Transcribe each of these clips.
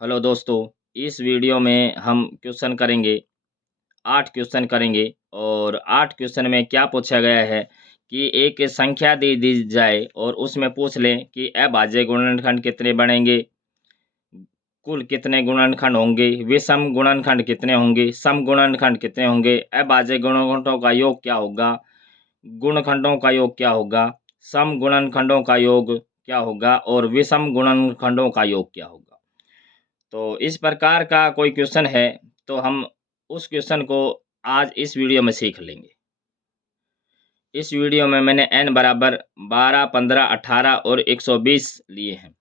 Hello दोस्तों, इस video में हम क्वेश्चन करेंगे 8 क्वेश्चन करेंगे और 8 क्वेश्चन में क्या पूछा गया है कि एक संख्या दे दी जाए और उसमें पूछ लें कि अभाज्य गुणनखंड कितने बनेंगे, कुल कितने गुणनखंड होंगे, विषम गुणनखंड कितने होंगे, सम गुणनखंड कितने होंगे, अभाज्य गुणनखंडों का योग क्या होगा, गुणनखंडों का योग क्या होगा, सम गुणनखंडों का योग क्या होगा और विषम गुणनखंडों का योग क्या होगा। तो इस प्रकार का कोई क्वेश्चन है तो हम उस क्वेश्चन को आज इस वीडियो में सीख लेंगे। इस वीडियो में मैंने n बराबर 12, 15, 18 और 120 लिए हैं।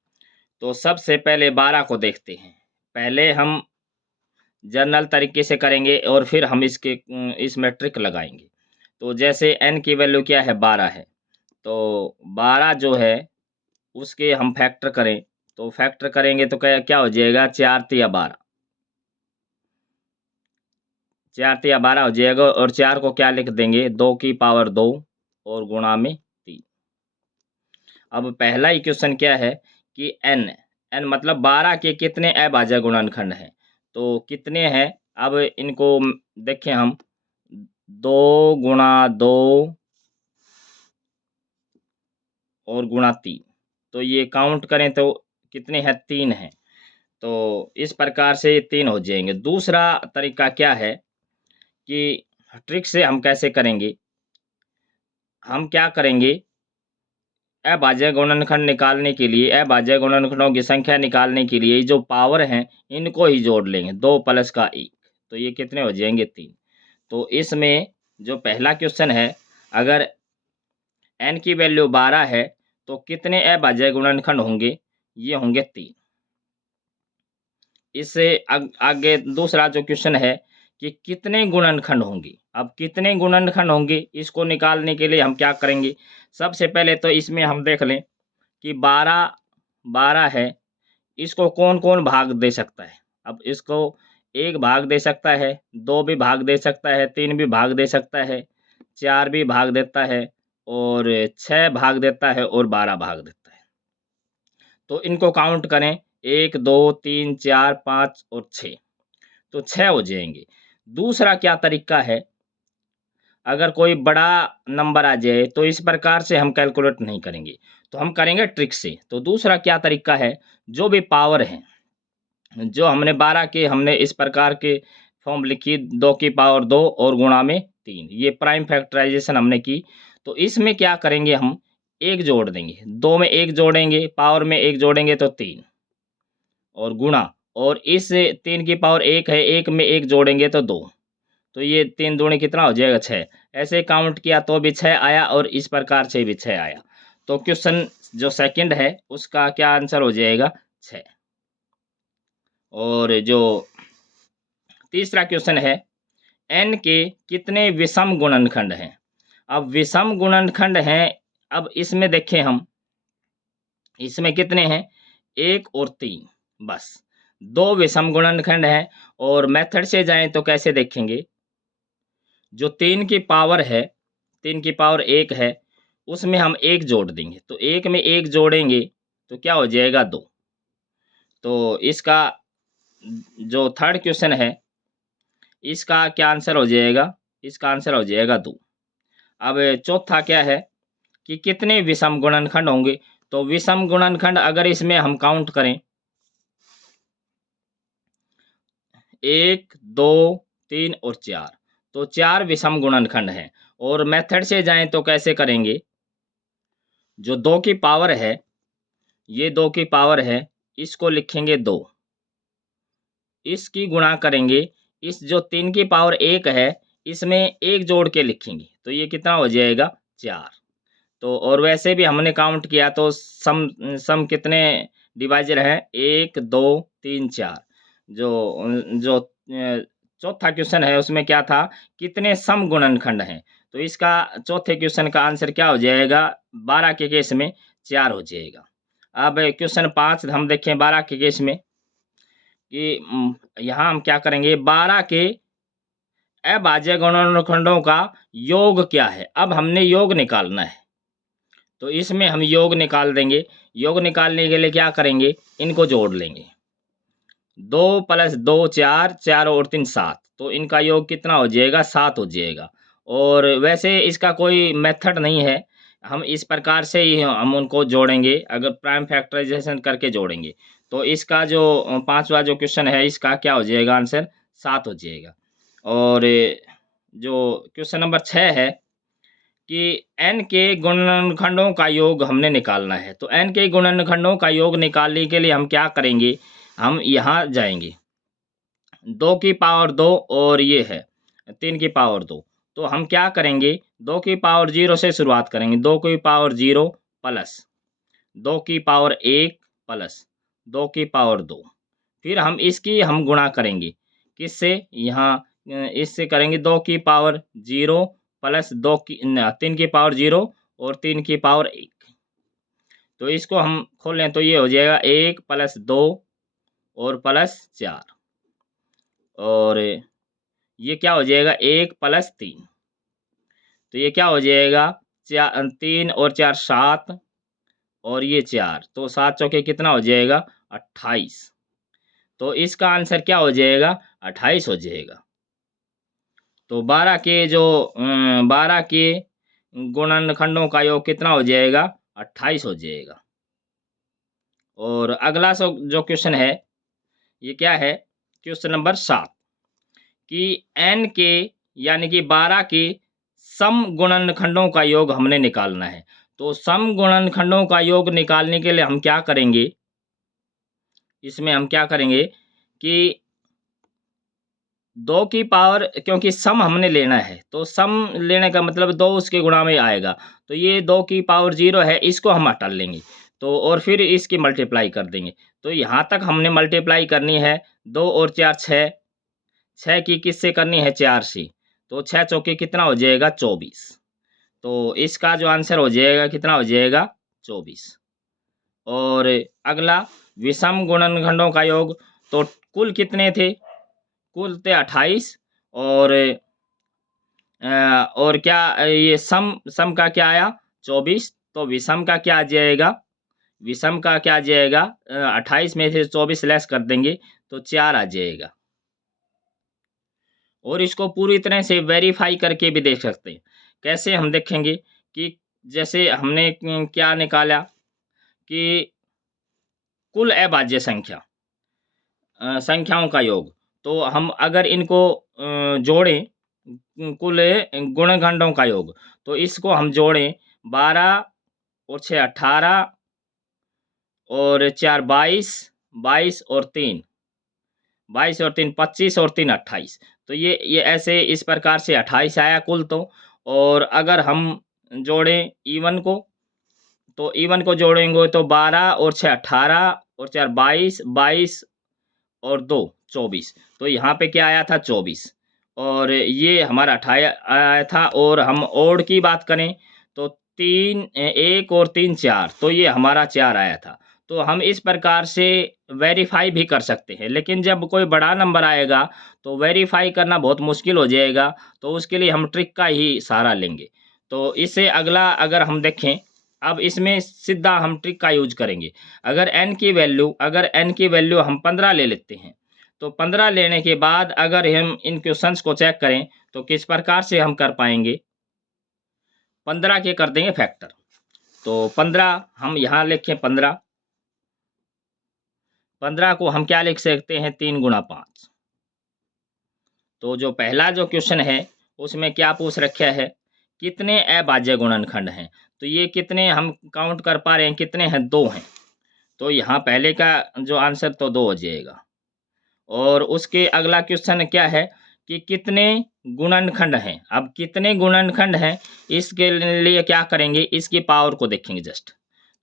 तो सबसे पहले 12 को देखते हैं। पहले हम जनरल तरीके से करेंगे और फिर हम इसमें ट्रिक लगाएंगे। तो जैसे n की वैल्यू क्या है, 12 है। तो 12 जो है उसके हम फैक्टर करें तो फैक्टर करेंगे तो क्या क्या हो जाएगा, 4 तिया 12, 4 तिया 12 हो जाएगा और 4 को क्या लिख देंगे, 2 की पावर 2 और गुणा में 3। अब पहला इक्वेशन क्या है कि n मतलब 12 के कितने अभाज्य गुणनखंड हैं, तो कितने हैं। अब इनको देखें हम, 2 गुणा 2 और गुणा 3, तो ये काउंट करें तो कितने हैं, 3 हैं। तो इस प्रकार से ये 3 हो जाएंगे। दूसरा तरीका क्या है कि ट्रिक से हम कैसे करेंगे, हम क्या करेंगे, अभाज्य गुणनखंड निकालने के लिए, अभाज्य गुणनखंडों की संख्या निकालने के लिए जो पावर हैं इनको ही जोड़ लेंगे, 2 प्लस का 1, तो ये कितने हो जाएंगे, 3। तो इसमें जो पहला क्वेश्चन है, अगर n की वैल्यू 12 है तो कितने अभाज्य गुणनखंड होंगे, ये होंगे 3। इससे आगे दूसरा जो क्वेश्चन है कि कितने गुणनखंड होंगे। अब कितने गुणनखंड होंगे इसको निकालने के लिए हम क्या करेंगे, सबसे पहले तो इसमें हम देख लें कि 12 12 है, इसको कौन कौन भाग दे सकता है। अब इसको 1 भाग दे सकता है, 2 भी भाग दे सकता है, 3 भी भाग दे सकता है, 4 भी भाग देता है और 6 भाग देता है और 12 भाग देता है। तो इनको काउंट करें, 1 2 3 4 5 और 6, तो 6 हो जाएंगे। दूसरा क्या तरीका है, अगर कोई बड़ा नंबर आ जाए तो इस प्रकार से हम कैलकुलेट नहीं करेंगे, तो हम करेंगे ट्रिक से। तो दूसरा क्या तरीका है, जो भी पावर है, जो हमने 12 के हमने इस प्रकार के फॉर्म लिखी, 2 की पावर 2 और गुणा में 3, ये प्राइम फैक्टराइजेशन हमने की। तो इसमें क्या करेंगे, हम 1 जोड़ देंगे, 2 में 1 जोड़ेंगे, पावर में 1 जोड़ेंगे तो 3 और गुणा, और इस 3 की पावर 1 है, 1 में 1 जोड़ेंगे तो 2, तो ये 3 दूनी कितना हो जाएगा, 6। ऐसे काउंट किया तो भी 6 आया और इस प्रकार से भी 6 आया। तो क्वेश्चन जो सेकंड है उसका क्या आंसर हो जाएगा, 6। और जो तीसरा क्वेश्चन है, n के कितने विषम गुणनखंड हैं। अब विषम गुणनखंड हैं, अब इसमें देखें हम, इसमें कितने हैं, 1 और 3, बस 2 विषम गुणनखंड हैं। और मेथड से जाएं तो कैसे देखेंगे, जो 3 की पावर है, 3 की पावर 1 है, उसमें हम 1 जोड़ देंगे, तो 1 में 1 जोड़ेंगे तो क्या हो जाएगा, 2। तो इसका जो थर्ड क्वेश्चन है इसका क्या आंसर हो जाएगा, इसका आंसर हो जाएगा 2। अब चौथा क्या है कि कितने विषम गुणनखंड होंगे, तो विषम गुणनखंड अगर इसमें हम काउंट करें, 1 2 3 और 4, तो 4 विषम गुणनखंड हैं। और मेथड से जाएं तो कैसे करेंगे, जो 2 की पावर है, ये 2 की पावर है, इसको लिखेंगे 2, इसकी गुणा करेंगे, इस जो 3 की पावर 1 है इसमें 1 जोड़ के लिखेंगे, तो ये कितना हो जाएगा, 4। तो और वैसे भी हमने काउंट किया तो सम सम कितने डिवाइजर हैं, 1 2 3 4। जो जो चौथा क्वेश्चन है उसमें क्या था, कितने सम गुणनखंड हैं, तो इसका चौथे क्वेश्चन का आंसर क्या हो जाएगा, 12 के केस में 4 हो जाएगा। अब क्वेश्चन 5 हम देखें 12 के केस में कि यहाँ हम क्या करेंगे, 12 के अभाज्य गुणनखंडों का योग क्या है। अब हमने योग निकालना है, तो इसमें हम योग निकाल देंगे। योग निकालने के लिए क्या करेंगे, इनको जोड़ लेंगे, 2 + 2 4, 4 और 3 7, तो इनका योग कितना हो जाएगा? 7 हो जाएगा। और वैसे इसका कोई मेथड नहीं है, हम इस प्रकार से ही हम उनको जोड़ेंगे, अगर प्राइम फैक्टराइजेशन करके जोड़ेंगे। तो इसका जो 5वां जो क्वेश्चन है, इसका क्या हो जाएगा आंसर? 7 हो जाएगा। और जो क्वेश्चन नंबर 6 है कि n के गुणनखंडों का योग हमने निकालना है। तो n के गुणनखंडों का योग निकालने के लिए हम क्या करेंगे? हम यहाँ जाएंगे, 2 की पावर 2 और ये है 3 की पावर 2। तो हम क्या करेंगे? 2 की पावर 0 से शुरुआत करेंगे। 2 की पावर 0 प्लस 2 की पावर 1 प्लस 2 की पावर 2। फिर हम गुणा करेंगे किससे? यहाँ इससे करेंगे 2 की पावर 0 प्लस 3 की पावर 0 और 3 की पावर 1। तो इसको हम खोल लें तो ये हो जाएगा 1 + 2 और प्लस 4, और ये क्या हो जाएगा? 1 + 3, तो ये क्या हो जाएगा? 3 और 4 7 और ये 4, तो 7 चौके कितना हो जाएगा? 28। तो इसका आंसर क्या हो जाएगा? 28 हो जाएगा। तो 12 के गुणनखंडों का योग कितना हो जाएगा? 28 हो जाएगा। और अगला जो क्वेश्चन है, ये क्या है? क्वेश्चन नंबर 7 कि n के यानी कि 12 के सम गुणनखंडों का योग हमने निकालना है। तो सम गुणनखंडों का योग निकालने के लिए हम क्या करेंगे? इसमें हम क्या करेंगे कि 2 की पावर, क्योंकि सम हमने लेना है, तो सम लेने का मतलब 2 उसके गुणा में आएगा। तो ये 2 की पावर 0 है, इसको हम हटा लेंगे। तो और फिर इसकी मल्टीप्लाई कर देंगे। तो यहाँ तक हमने मल्टीप्लाई करनी है। 2 और 4 6, 6 की किससे करनी है? 4 से। तो 6 चौके कितना हो जाएगा? 24। तो इसका जो आंसर हो जाएगा कितना हो जाएगा? 24। और अगला विषम गुणनखंडों का योग, तो कुल कितने थे? कुल थे 28। और और क्या ये सम का क्या आया? 24। तो विषम का क्या आ जाएगा? विषम का क्या आ जाएगा? 28 में से 24 लेस कर देंगे तो 4 आ जाएगा। और इसको पूरी तरह से वेरीफाई करके भी देख सकते हैं। कैसे हम देखेंगे कि जैसे हमने क्या निकाला कि कुल अभाज्य संख्याओं का योग। तो हम अगर इनको जोड़ें, कुल गुणनखंडों का योग, तो इसको हम जोड़ें 12 और 6 18 और 4 22, 22 और 3 22 और 3 25 और 3 28। तो ये ऐसे इस प्रकार से 28 आया कुल। तो और अगर हम जोड़ें इवन को, तो इवन को जोड़ेंगे तो 12 और 6 18 और 4 22, 22 और 2 24। तो यहाँ पे क्या आया था? 24। और ये हमारा 28 आया था। और हम ओड की बात करें तो 3 1 और 3 4, तो ये हमारा 4 आया था। तो हम इस प्रकार से वेरीफाई भी कर सकते हैं। लेकिन जब कोई बड़ा नंबर आएगा तो वेरीफाई करना बहुत मुश्किल हो जाएगा। तो उसके लिए हम ट्रिक का ही सहारा लेंगे। तो इससे अगला अगर हम देखें, अब इसमें सीधा हम ट्रिक का यूज करेंगे। अगर n की वैल्यू हम 15 ले लेते हैं, तो 15 लेने के बाद अगर हम इन क्वेश्चंस को चेक करें तो किस प्रकार से हम कर पाएंगे? 15 के कर देंगे फैक्टर। तो 15 हम यहाँ लिखें, 15 को हम क्या लिख सकते हैं? 3 × 5। तो जो पहला जो क्वेश्चन है उसमें क्या पूछ रखा है? कितने अभाज्य गुणनखंड हैं? तो ये कितने हम काउंट कर पा रहे हैं? कितने हैं? 2 हैं। तो यहाँ पहले का जो आंसर तो 2 हो जाएगा। और उसके अगला क्वेश्चन क्या है कि कितने गुणनखंड हैं? अब कितने गुणनखंड हैं, इसके लिए क्या करेंगे? इसकी पावर को देखेंगे जस्ट।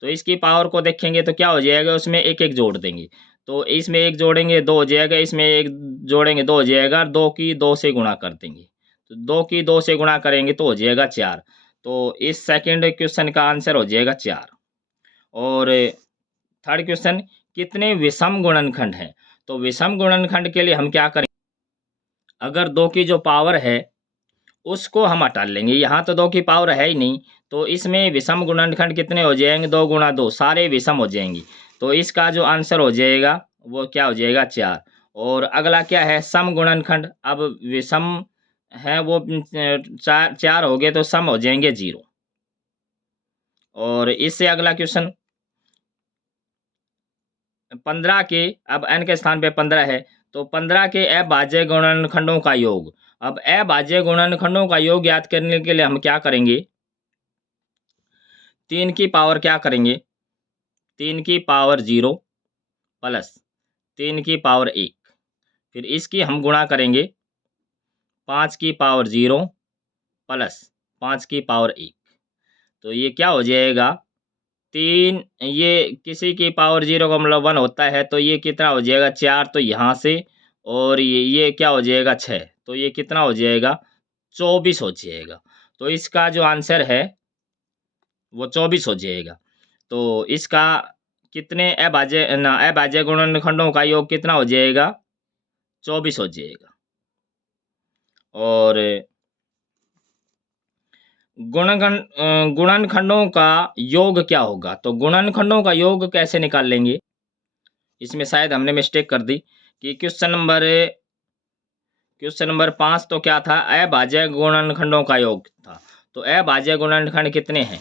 तो इसकी पावर को देखेंगे तो क्या हो जाएगा? उसमें एक एक जोड़ देंगे। तो इसमें एक जोड़ेंगे 2 हो जाएगा, इसमें एक जोड़ेंगे 2 हो जाएगा, 2 की 2 से गुणा कर देंगे। तो 2 की 2 से गुणा करेंगे तो हो जाएगा 4। तो इस सेकंड क्वेश्चन का आंसर हो जाएगा 4। और थर्ड क्वेश्चन, कितने विषम गुणनखंड हैं? तो विषम गुणनखंड के लिए हम क्या करें? अगर 2 की जो पावर है उसको हम हटा लेंगे। यहाँ तो 2 की पावर है ही नहीं, तो इसमें विषम गुणनखंड कितने हो जाएंगे? 2 × 2, सारे विषम हो जाएंगे। तो इसका जो आंसर हो जाएगा वो क्या हो जाएगा 4। और अगला क्या है सम गुणनखंड। अब विषम है वो 4 हो गए तो सम हो जाएंगे 0। और इससे अगला क्वेश्चन 15 के, अब n के स्थान पे 15 है तो 15 के अभाज्य गुणनखंडों का योग। अब अभाज्य गुणनखंडों का योग याद करने के लिए हम क्या करेंगे, 3 की पावर क्या करेंगे, 3 की पावर 0 प्लस 3 की पावर 1, फिर इसकी हम गुणा करेंगे 5 की पावर 0 प्लस 5 की पावर 1। तो ये क्या हो जाएगा 3, ये किसी की पावर 0 का मतलब 1 होता है, तो ये कितना हो जाएगा 4, तो यहाँ से, और ये क्या हो जाएगा 6, तो ये कितना हो जाएगा 24 हो जाएगा। तो इसका जो आंसर है वो 24 हो जाएगा। तो इसका कितने अभाज्य गुणनखंडों का योग कितना हो जाएगा 24 हो जाएगा। और गुणनखंडों का योग क्या होगा, तो गुणनखंडों का योग कैसे निकाल लेंगे, इसमें शायद हमने मिस्टेक कर दी कि क्वेश्चन नंबर 5 तो क्या था, अभाज्य गुणनखंडों का योग था। तो अभाज्य गुणनखंड कितने हैं,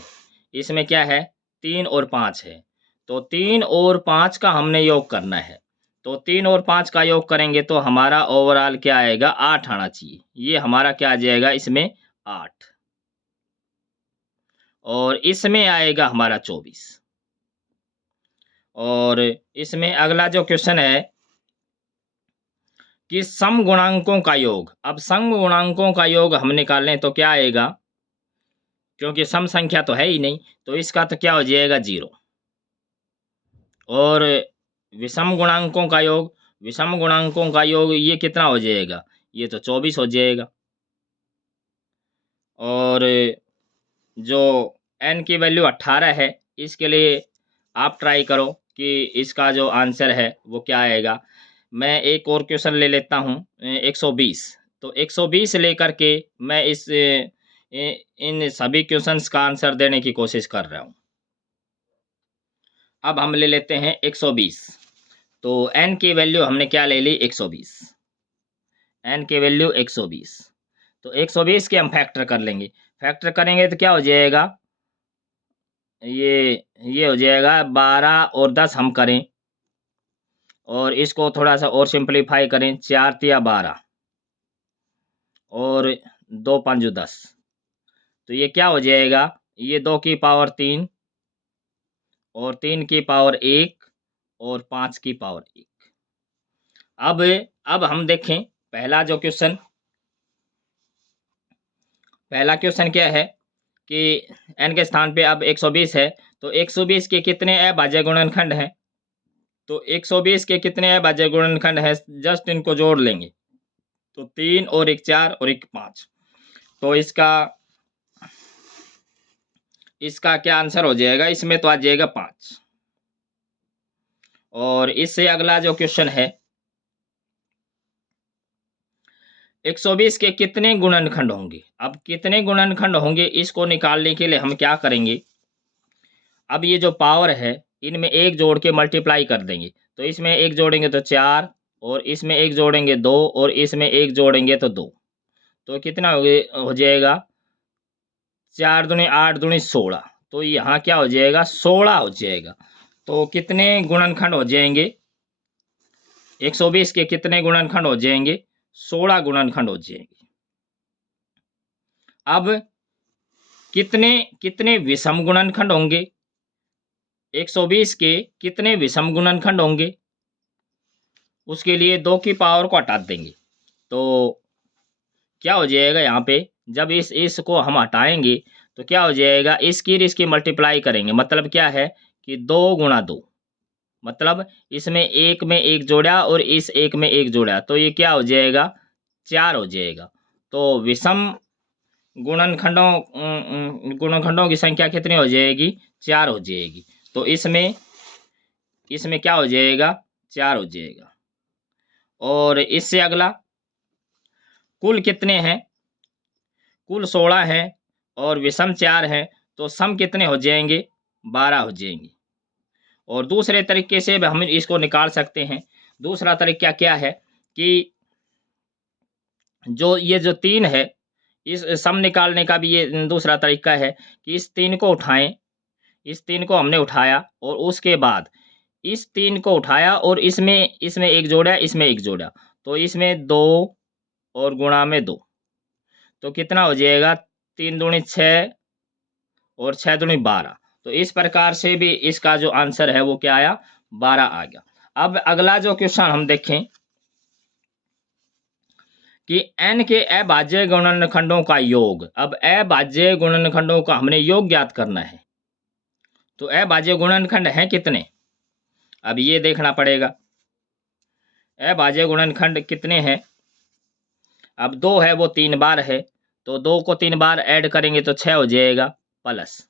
इसमें क्या है 3 और 5 है, तो 3 और 5 का हमने योग करना है। तो 3 और 5 का योग करेंगे तो हमारा ओवरऑल क्या आएगा 8 आना चाहिए। ये हमारा क्या आ जाएगा इसमें 8, और इसमें आएगा हमारा 24। और इसमें अगला जो क्वेश्चन है कि सम गुणांकों का योग। अब सम गुणांकों का योग हम निकालें तो क्या आएगा, क्योंकि सम संख्या तो है ही नहीं, तो इसका तो क्या हो जाएगा 0। और विषम गुणांकों का योग, विषम गुणांकों का योग ये कितना हो जाएगा, ये तो 24 हो जाएगा। और जो n की वैल्यू 18 है, इसके लिए आप ट्राई करो कि इसका जो आंसर है वो क्या आएगा। मैं एक और क्वेश्चन ले लेता हूँ 120। तो 120 लेकर के मैं इन सभी क्वेश्चंस का आंसर देने की कोशिश कर रहा हूँ। अब हम ले लेते हैं 120। तो n की वैल्यू हमने क्या ले ली 120, n की वैल्यू 120। तो 120 के हम फैक्टर कर लेंगे, फैक्टर करेंगे तो क्या हो जाएगा, ये हो जाएगा 12 और 10 हम करें, और इसको थोड़ा सा और सिंप्लीफाई करें, 4 तिया 12 और 2 5 10। तो ये क्या हो जाएगा, ये 2 की पावर 3 और 3 की पावर 1 और 5 की पावर 1। अब हम देखें पहला क्वेश्चन क्या है कि n के स्थान पे अब 120 है, तो 120 के कितने अभाज्य गुणनखंड हैं, तो 120 के कितने अभाज्य गुणनखंड हैं, जस्ट इनको जोड़ लेंगे, तो 3 और 1 4 और 1 5। तो इसका क्या आंसर हो जाएगा, इसमें तो आ जाएगा 5। और इससे अगला जो क्वेश्चन है 120 के कितने गुणनखंड होंगे। अब कितने गुणनखंड होंगे इसको निकालने के लिए हम क्या करेंगे, अब ये जो पावर है इनमें एक जोड़ के मल्टीप्लाई कर देंगे, तो इसमें एक जोड़ेंगे तो 4, और इसमें एक जोड़ेंगे 2, और इसमें एक जोड़ेंगे तो 2। तो कितना हो जाएगा 4 दूनी 8 दूनी 16। तो यहाँ क्या हो जाएगा 16 हो जाएगा। तो कितने गुणनखंड हो जाएंगे, 120 के कितने गुणनखंड हो जाएंगे, 16 गुणनखंड हो जाएंगे। अब कितने विषम गुणनखंड होंगे, 120 के कितने विषम गुणनखंड होंगे, उसके लिए 2 की पावर को हटा देंगे। तो क्या हो जाएगा यहाँ पे, जब इसको हम हटाएंगे तो क्या हो जाएगा, इसकी मल्टीप्लाई करेंगे, मतलब क्या है कि 2 गुणा 2, मतलब इसमें एक में एक जोड़ा और इस एक में एक जोड़ा, तो ये क्या हो जाएगा 4 हो जाएगा। तो विषम गुणनखंडों की संख्या कितनी हो जाएगी 4 हो जाएगी। तो इसमें क्या हो जाएगा 4 हो जाएगा। और इससे अगला कुल कितने हैं, कुल 16 हैं और विषम 4 हैं, तो सम कितने हो जाएंगे 12 हो जाएंगे। और दूसरे तरीके से हम इसको निकाल सकते हैं, दूसरा तरीका क्या है कि जो ये जो 3 है, इस सम निकालने का भी ये दूसरा तरीका है कि इस 3 को उठाएँ, इस 3 को हमने उठाया और उसके बाद इस 3 को उठाया और इसमें इसमें 1 जोड़ा, इसमें 1 जोड़ा। तो इसमें 2 और गुणा में 2, तो कितना हो जाएगा 3 दूनी 6 और 6 दूनी 12। तो इस प्रकार से भी इसका जो आंसर है वो क्या आया, 12 आ गया। अब अगला जो क्वेश्चन हम देखें कि n के अभाज्य गुणनखंडों का योग। अब अभाज्य गुणनखंडों का हमने योग ज्ञात करना है, तो अभाज्य गुणनखंड हैं कितने, अब ये देखना पड़ेगा। अभाज्य गुणनखंड कितने हैं, अब 2 है वो 3 बार है, तो 2 को 3 बार ऐड करेंगे तो 6 हो जाएगा, प्लस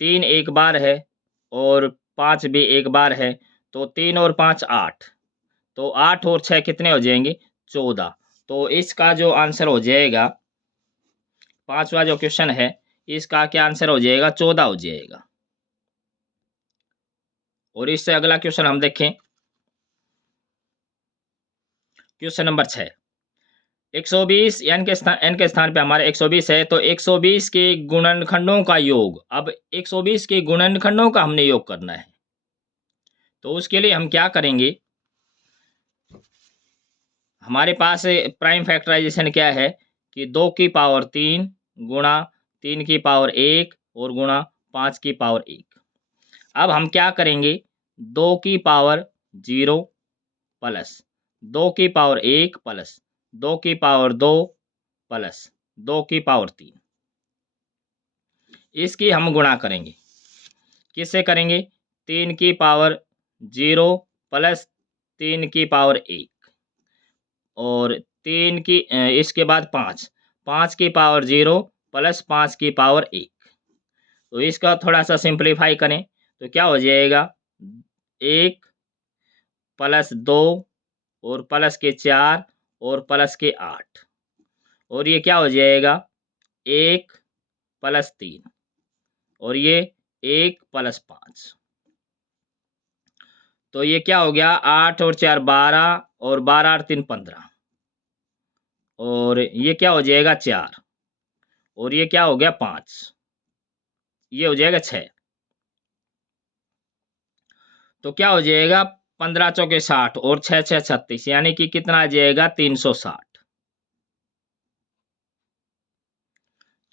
3 एक बार है और 5 भी एक बार है, तो 3 और 5 8, तो 8 और 6 कितने हो जाएंगे, 14। तो इसका जो आंसर हो जाएगा, पांचवा जो क्वेश्चन है इसका क्या आंसर हो जाएगा, 14 हो जाएगा। और इससे अगला क्वेश्चन हम देखें, क्वेश्चन नंबर 6, 120 n के स्थान पे हमारे 120 है, तो 120 के गुणनखंडों का योग। अब 120 के गुणनखंडों का हमने योग करना है, तो उसके लिए हम क्या करेंगे, हमारे पास प्राइम फैक्टराइजेशन क्या है कि 2 की पावर 3 गुणा 3 की पावर 1 और गुणा 5 की पावर 1। अब हम क्या करेंगे, 2 की पावर 0 प्लस 2 की पावर 1 प्लस 2 की पावर 2 प्लस 2 की पावर 3, इसकी हम गुणा करेंगे। किससे करेंगे, 3 की पावर 0 प्लस 3 की पावर 1 और 3 की इसके बाद 5 की पावर 0 प्लस 5 की पावर 1। तो इसका थोड़ा सा सिंप्लीफाई करें तो क्या हो जाएगा, 1 प्लस 2 और प्लस के 4 और प्लस के 8, और ये क्या हो जाएगा 1 प्लस 3 और ये 1 प्लस 5। तो ये क्या हो गया, 8 और 4 12 और 12 और 3 15, और ये क्या हो जाएगा 4 और ये क्या हो गया 5, ये हो जाएगा 6। तो क्या हो जाएगा 15 चौके 60 और 6 6 36, यानी कि कितना आ जाएगा 360।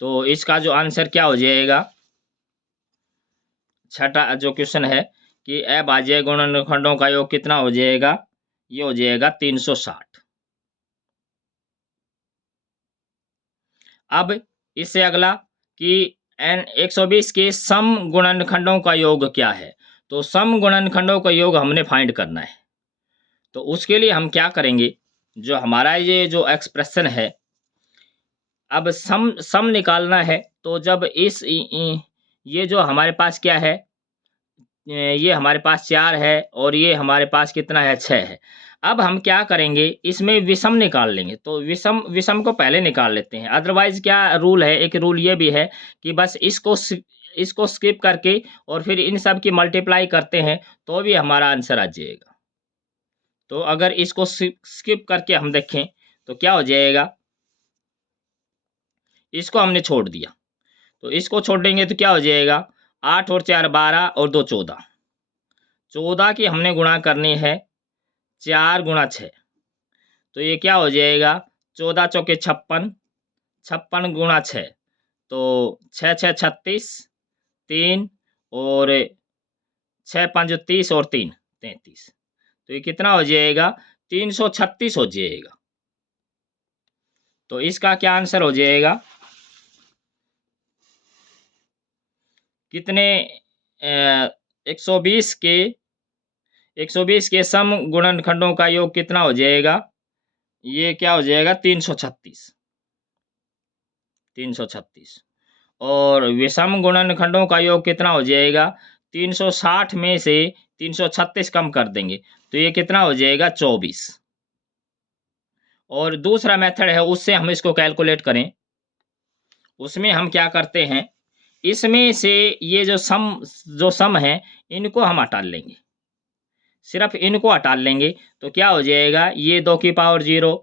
तो इसका जो आंसर क्या हो जाएगा, छठा जो क्वेश्चन है कि अभाज्य गुणनखंडों का योग कितना हो जाएगा, ये हो जाएगा 360। अब इससे अगला कि n 120 के सम गुणनखंडों का योग क्या है, तो सम गुणनखंडों का योग हमने फाइंड करना है। तो उसके लिए हम क्या करेंगे, जो हमारा ये जो एक्सप्रेशन है, अब सम सम निकालना है, तो जब ये जो हमारे पास क्या है, ये हमारे पास 4 है और ये हमारे पास कितना है, 6 है। अब हम क्या करेंगे, इसमें विषम निकाल लेंगे। तो विषम विषम को पहले निकाल लेते हैं, अदरवाइज क्या रूल है, एक रूल ये भी है कि बस इसको स्किप करके और फिर इन सब की मल्टीप्लाई करते हैं तो भी हमारा आंसर आ जाएगा। तो अगर इसको स्किप करके हम देखें तो क्या हो जाएगा, इसको हमने छोड़ दिया, तो इसको छोड़ेंगे तो क्या हो जाएगा, 8 और 4 12 और 2 14, 14 की हमने गुणा करनी है 4 गुणा 6, तो ये क्या हो जाएगा 14 चौके 56, 56 गुणा 6, तो 6 6 36, 3 और 6 5 30 और 3 33, तो ये कितना हो जाएगा 336 हो जाएगा। तो इसका क्या आंसर हो जाएगा, कितने 120 के सम गुणनखंडों का योग कितना हो जाएगा, ये क्या हो जाएगा 336 और विषम गुणनखंडों का योग कितना हो जाएगा, 360 में से 336 कम कर देंगे तो ये कितना हो जाएगा 24। और दूसरा मेथड है, उससे हम इसको कैलकुलेट करें, उसमें हम क्या करते हैं, इसमें से ये जो सम है इनको हम हटा लेंगे, सिर्फ इनको हटा लेंगे तो क्या हो जाएगा, ये 2 की पावर 0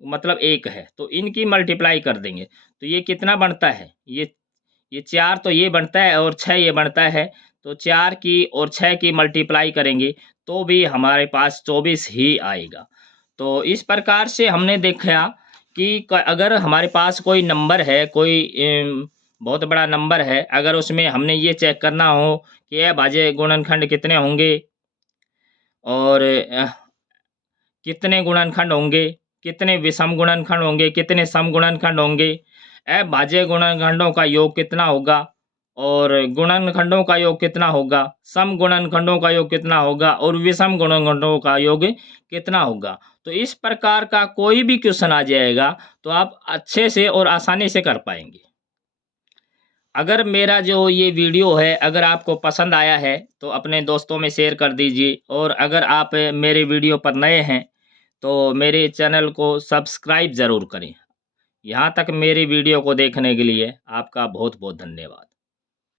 मतलब 1 है, तो इनकी मल्टीप्लाई कर देंगे तो ये कितना बनता है, ये 4 तो ये बनता है और 6 ये बनता है, तो 4 की और 6 की मल्टीप्लाई करेंगे तो भी हमारे पास 24 ही आएगा। तो इस प्रकार से हमने देखा कि अगर हमारे पास कोई नंबर है, कोई बहुत बड़ा नंबर है, अगर उसमें हमने ये चेक करना हो कि अभाज्य गुणनखंड कितने होंगे और कितने गुणनखंड होंगे, कितने विषम गुणनखंड होंगे, कितने सम गुणनखंड होंगे, अभाज्य गुणनखंडों का योग कितना होगा और गुणनखंडों का योग कितना होगा, सम गुणनखंडों का योग कितना होगा और विषम गुणनखंडों का योग कितना होगा। तो इस प्रकार का कोई भी क्वेश्चन आ जाएगा तो आप अच्छे से और आसानी से कर पाएंगे। अगर मेरा जो ये वीडियो है अगर आपको पसंद आया है तो अपने दोस्तों में शेयर कर दीजिए, और अगर आप मेरे वीडियो पर नए हैं तो मेरे चैनल को सब्सक्राइब ज़रूर करें। यहाँ तक मेरी वीडियो को देखने के लिए आपका बहुत बहुत धन्यवाद।